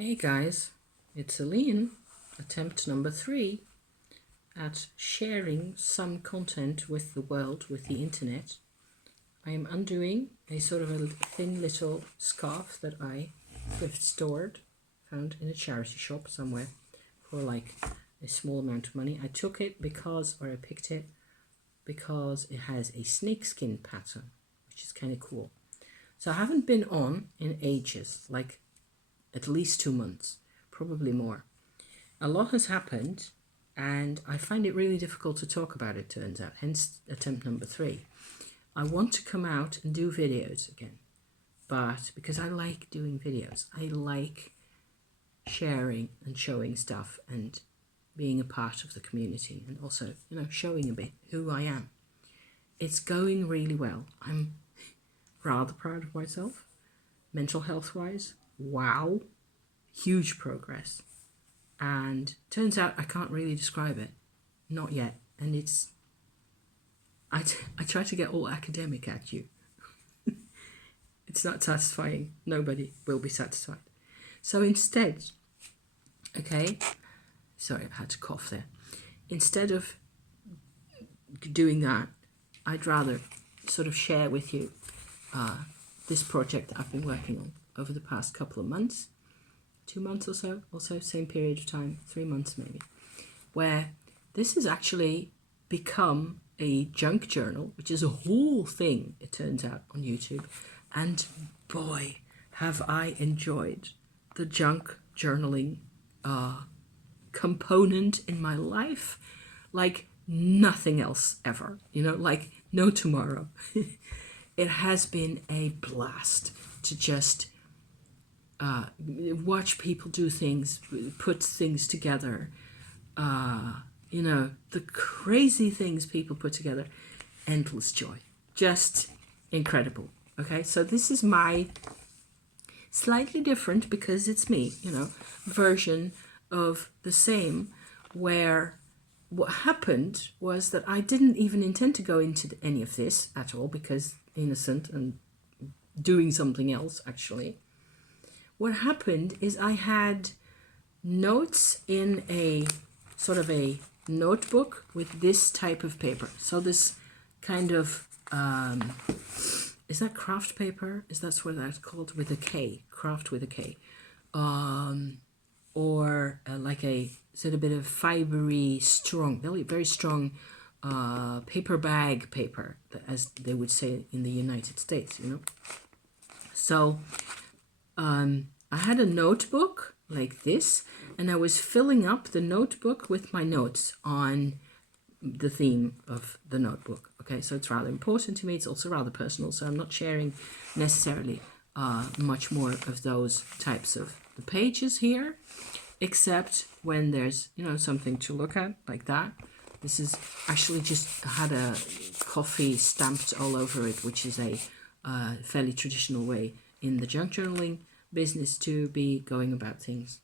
Hey guys, it's Aline, attempt number 3 at sharing some content with the world, with the internet. I am undoing a sort of a thin little scarf that I thrift stored, found in a charity shop somewhere for like a small amount of money. I took it I picked it because it has a snakeskin pattern, which is kind of cool. So I haven't been on in ages, like at least 2 months, probably more. A lot has happened and I find it really difficult to talk about it, turns out, hence attempt number 3. I want to come out and do videos again, but because I like doing videos, I like sharing and showing stuff and being a part of the community and also, showing a bit who I am. It's going really well. I'm rather proud of myself, mental health wise. Wow, huge progress. And turns out I can't really describe it, not yet. And I try to get all academic at you. It's not satisfying. Nobody will be satisfied. So instead, sorry, I had to cough there. Instead of doing that, I'd rather sort of share with you this project that I've been working on over the past couple of months, 2 months or so, also same period of time, 3 months maybe, where this has actually become a junk journal, which is a whole thing, it turns out, on YouTube. And boy, have I enjoyed the junk journaling component in my life like nothing else ever, like no tomorrow. It has been a blast to just watch people do things, put things together, the crazy things people put together. Endless joy, just incredible. Okay, so this is my slightly different, because it's me, version of the same, where what happened was that I didn't even intend to go into any of this at all, because innocent and doing something else actually. What happened is I had notes in a sort of a notebook with this type of paper. So this kind of, is that craft paper? That's what that's called, with a K, craft with a K. Or like a bit of fibery, strong, very strong paper bag paper, as they would say in the United States, So I had a notebook like this, and I was filling up the notebook with my notes on the theme of the notebook. Okay, so it's rather important to me. It's also rather personal, so I'm not sharing necessarily much more of those types of the pages here, except when there's, something to look at like that. This is actually just had a coffee stamped all over it, which is a fairly traditional way in the junk journaling business to be going about things.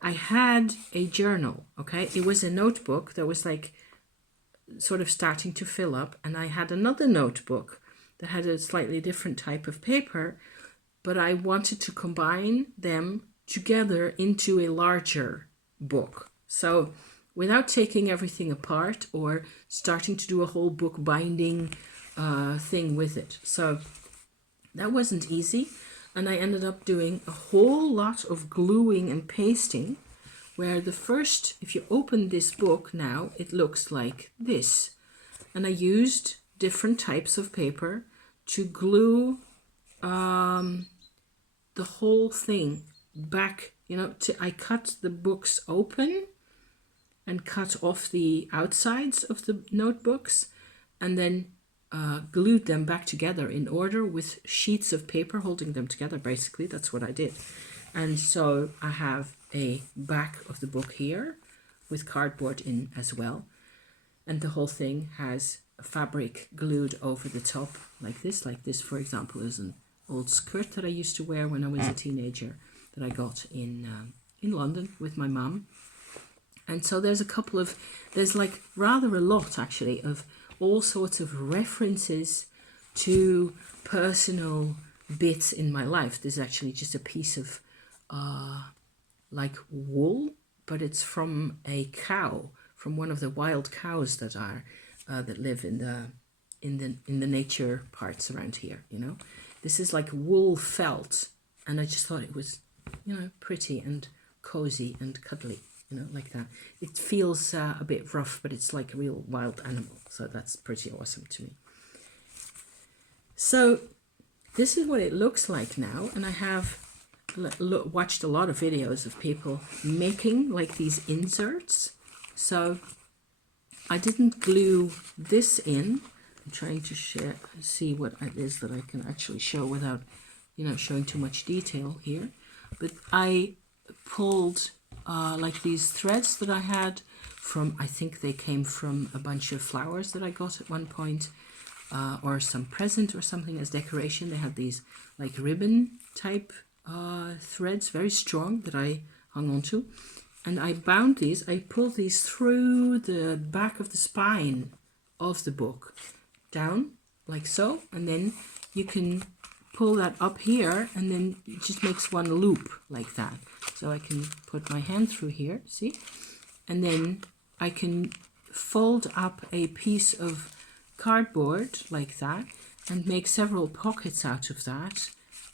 I had a journal, okay? It was a notebook that was like sort of starting to fill up, and I had another notebook that had a slightly different type of paper, but I wanted to combine them together into a larger book. So without taking everything apart or starting to do a whole book binding thing with it. So that wasn't easy. And I ended up doing a whole lot of gluing and pasting, where if you open this book now, it looks like this. And I used different types of paper to glue the whole thing back, I cut the books open and cut off the outsides of the notebooks, and then glued them back together in order with sheets of paper holding them together. Basically, that's what I did. And so I have a back of the book here with cardboard in as well. And the whole thing has a fabric glued over the top like this. Like this, for example, is an old skirt that I used to wear when I was a teenager that I got in London with my mum. And so there's like rather a lot actually of all sorts of references to personal bits in my life. There's actually just a piece of like wool, but it's from a cow, from one of the wild cows that are that live in the nature parts around here. You know, this is like wool felt, and I just thought it was, you know, pretty and cozy and cuddly. You know, like that. It feels a bit rough, but it's like a real wild animal, so that's pretty awesome to me. So this is what it looks like now, and I have watched a lot of videos of people making like these inserts. So I didn't glue this in. I'm trying to see what it is that I can actually show without, you know, showing too much detail here. But I pulled like these threads that I had from, I think they came from a bunch of flowers that I got at one point, or some present or something as decoration. They had these like ribbon type threads, very strong, that I hung onto. And I bound these, I pulled these through the back of the spine of the book, down like so, and then you can pull that up here, and then it just makes one loop like that. So I can put my hand through here, see? And then I can fold up a piece of cardboard like that and make several pockets out of that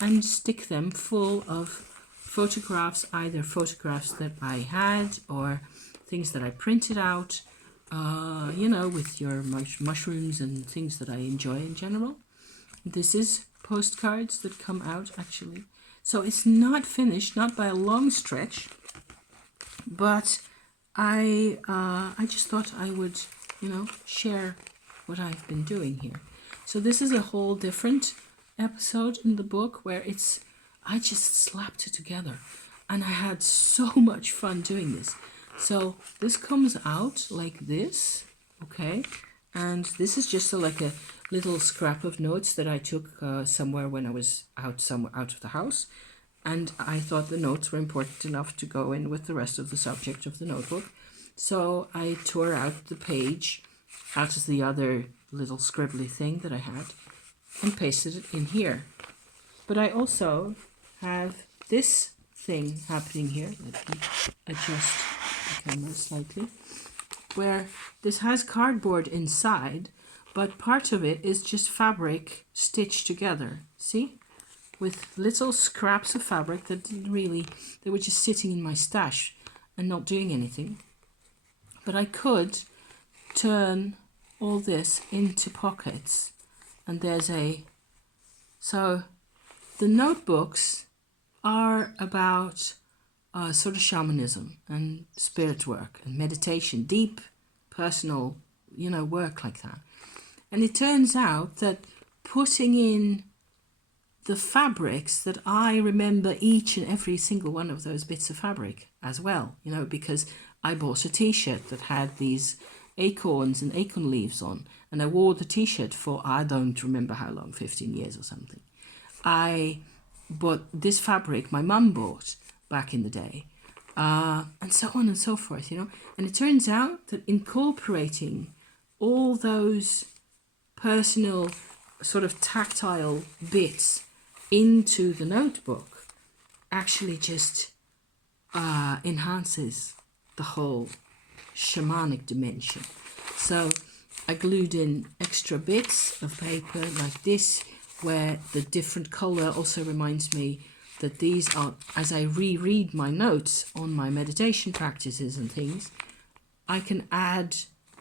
and stick them full of photographs, either photographs that I had or things that I printed out, you know, with your mushrooms and things that I enjoy in general. This is postcards that come out actually. So it's not finished, not by a long stretch, but I just thought I would, you know, share what I've been doing here. So this is a whole different episode in the book where I just slapped it together, and I had so much fun doing this. So this comes out like this, okay? And this is just like a little scrap of notes that I took somewhere when I was out of the house. And I thought the notes were important enough to go in with the rest of the subject of the notebook. So I tore out the page out of the other little scribbly thing that I had and pasted it in here. But I also have this thing happening here. Let me adjust the camera slightly. Where this has cardboard inside, but part of it is just fabric stitched together. See? With little scraps of fabric that didn't really, they were just sitting in my stash and not doing anything. But I could turn all this into pockets, and so the notebooks are about sort of shamanism and spirit work and meditation, deep personal, you know, work like that. And it turns out that putting in the fabrics, that I remember each and every single one of those bits of fabric as well, you know, because I bought a t-shirt that had these acorns and acorn leaves on, and I wore the t-shirt for, I don't remember how long, 15 years or something. But this fabric my mum bought back in the day, and so on and so forth, you know. And it turns out that incorporating all those personal sort of tactile bits into the notebook actually just enhances the whole shamanic dimension. So I glued in extra bits of paper like this, where the different color also reminds me that these are, as I reread my notes on my meditation practices and things, I can add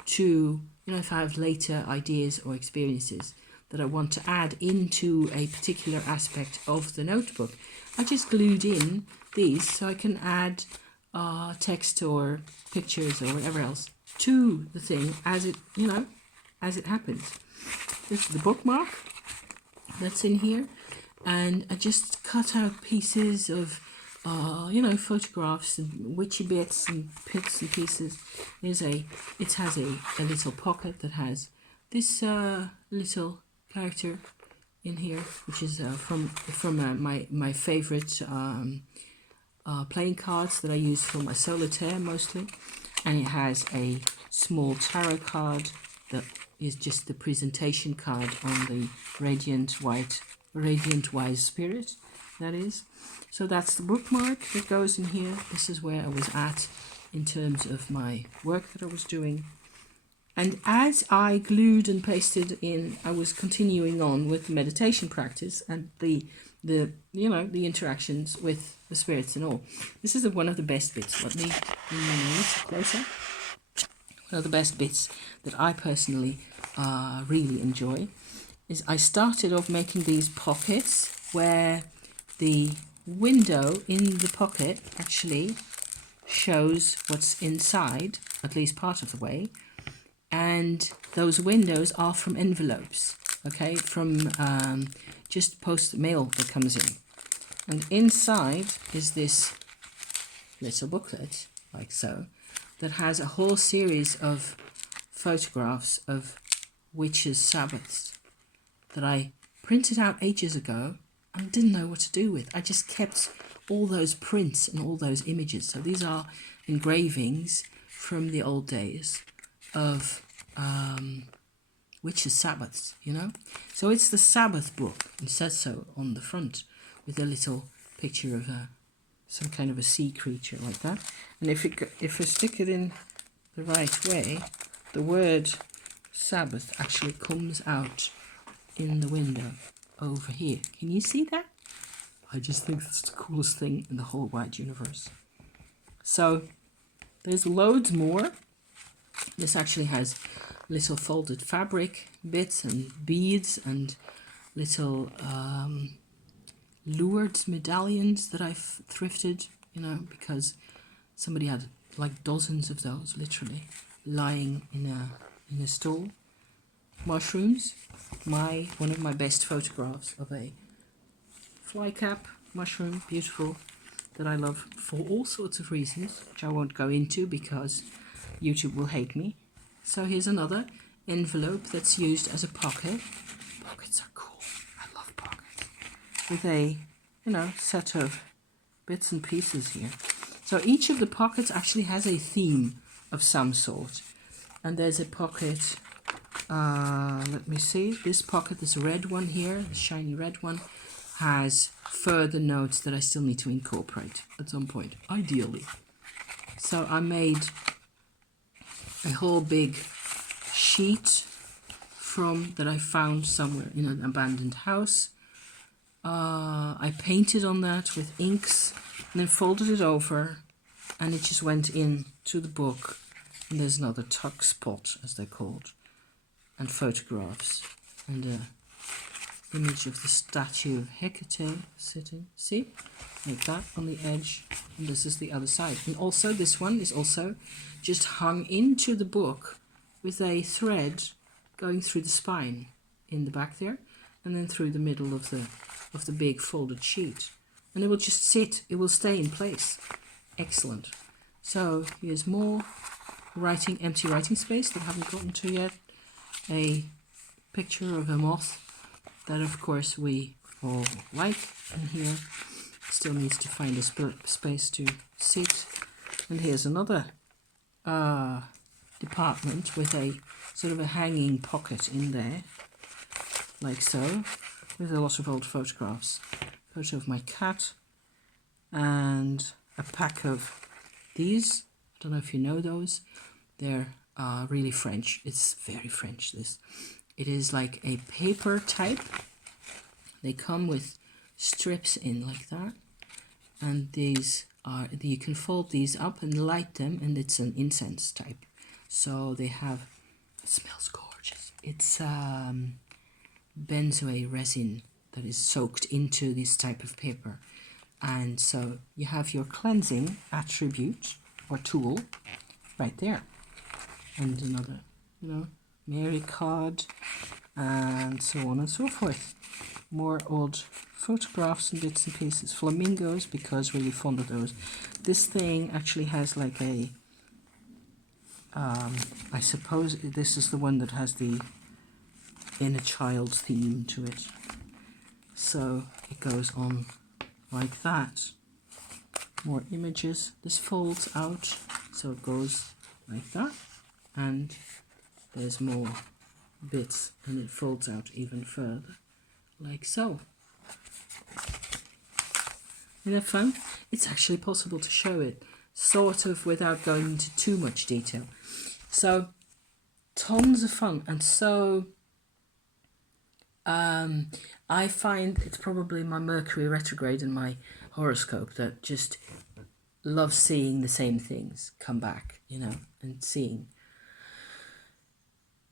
to, you know, if I have later ideas or experiences that I want to add into a particular aspect of the notebook, I just glued in these so I can add text or pictures or whatever else to the thing as it, you know, as it happens. This is the bookmark that's in here, and I just cut out pieces of you know, photographs and witchy bits and bits and pieces. It has a little pocket that has this little character in here, which is from my favorite playing cards that I use for my solitaire mostly, and it has a small tarot card that is just the presentation card on the Radiant Wise Spirit, that is. So that's the bookmark that goes in here. This is where I was at in terms of my work that I was doing. And as I glued and pasted in, I was continuing on with the meditation practice and the interactions with the spirits and all. This is one of the best bits. Let me bring my nose closer. One of the best bits that I personally really enjoy is I started off making these pockets where the window in the pocket actually shows what's inside, at least part of the way. And those windows are from envelopes, okay, from just post mail that comes in. And inside is this little booklet, like so, that has a whole series of photographs of witches' Sabbaths that I printed out ages ago and didn't know what to do with. I just kept all those prints and all those images. So these are engravings from the old days of witches' Sabbaths, you know. So it's the Sabbath book. It says so on the front with a little picture of some kind of a sea creature like that. And if I stick it in the right way, the word Sabbath actually comes out in the window over here. Can you see that? I just think that's the coolest thing in the whole wide universe. So there's loads more. This actually has little folded fabric bits and beads and little Lourdes medallions that I've thrifted, you know, because somebody had like dozens of those literally lying in a stall. Mushrooms, one of my best photographs of a flycap mushroom, beautiful, that I love for all sorts of reasons, which I won't go into because YouTube will hate me. So here's another envelope that's used as a pocket. Pockets are cool. I love pockets. With a, set of bits and pieces here. So each of the pockets actually has a theme of some sort. And there's a pocket, let me see, this pocket, this red one here, the shiny red one, has further notes that I still need to incorporate at some point, ideally. So I made a whole big sheet that I found somewhere in an abandoned house. I painted on that with inks and then folded it over, and it just went in to the book. And there's another tuck spot, as they're called, and photographs and a image of the statue of Hecate sitting, see, like that on the edge, and this is the other side. And also this one is also just hung into the book with a thread going through the spine in the back there, and then through the middle of the big folded sheet, and it will just sit, it will stay in place. Excellent. So here's more empty writing space that I haven't gotten to yet. A picture of a moth that of course we all like, and here still needs to find a space to sit. And here's another department with a sort of a hanging pocket in there, like so, with a lot of old photographs. Photo of my cat and a pack of these. I don't know if you know those. They're really French. It's very French, this. It is like a paper type. They come with strips in like that. And these are, you can fold these up and light them, and it's an incense type. So they have, it smells gorgeous. It's benzoate resin that is soaked into this type of paper. And so you have your cleansing attribute or tool right there. And another, Mary card, and so on and so forth. More old photographs and bits and pieces. Flamingos, because really fond of those. This thing actually has like a, I suppose this is the one that has the inner child theme to it. So it goes on like that. More images. This folds out, so it goes like that. And there's more bits, and it folds out even further, like so. Isn't that fun? It's actually possible to show it, sort of without going into too much detail. So, tons of fun. And so, I find it's probably my Mercury retrograde and my horoscope that just love seeing the same things come back, you know, and seeing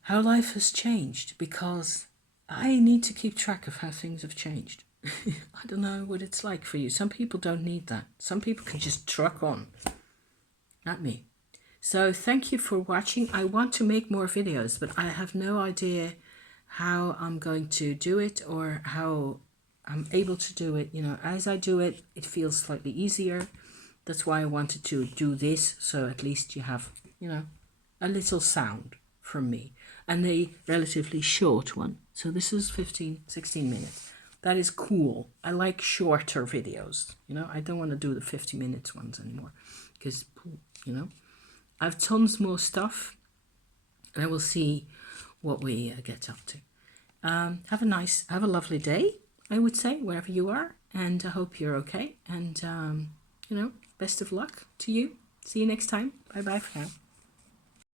how life has changed, because I need to keep track of how things have changed. I don't know what it's like for you. Some people don't need that. Some people can just truck on. Not me. So thank you for watching. I want to make more videos, but I have no idea how I'm going to do it or how I'm able to do it. You know, as I do it, it feels slightly easier. That's why I wanted to do this, so at least you have, you know, a little sound from me. And a relatively short one. So this is 16 minutes. That is cool. I like shorter videos. You know, I don't want to do the 50 minutes ones anymore. Because, you know, I have tons more stuff. And I will see what we get up to. Have a lovely day, I would say, wherever you are. And I hope you're okay. And, you know, best of luck to you. See you next time. Bye-bye for now.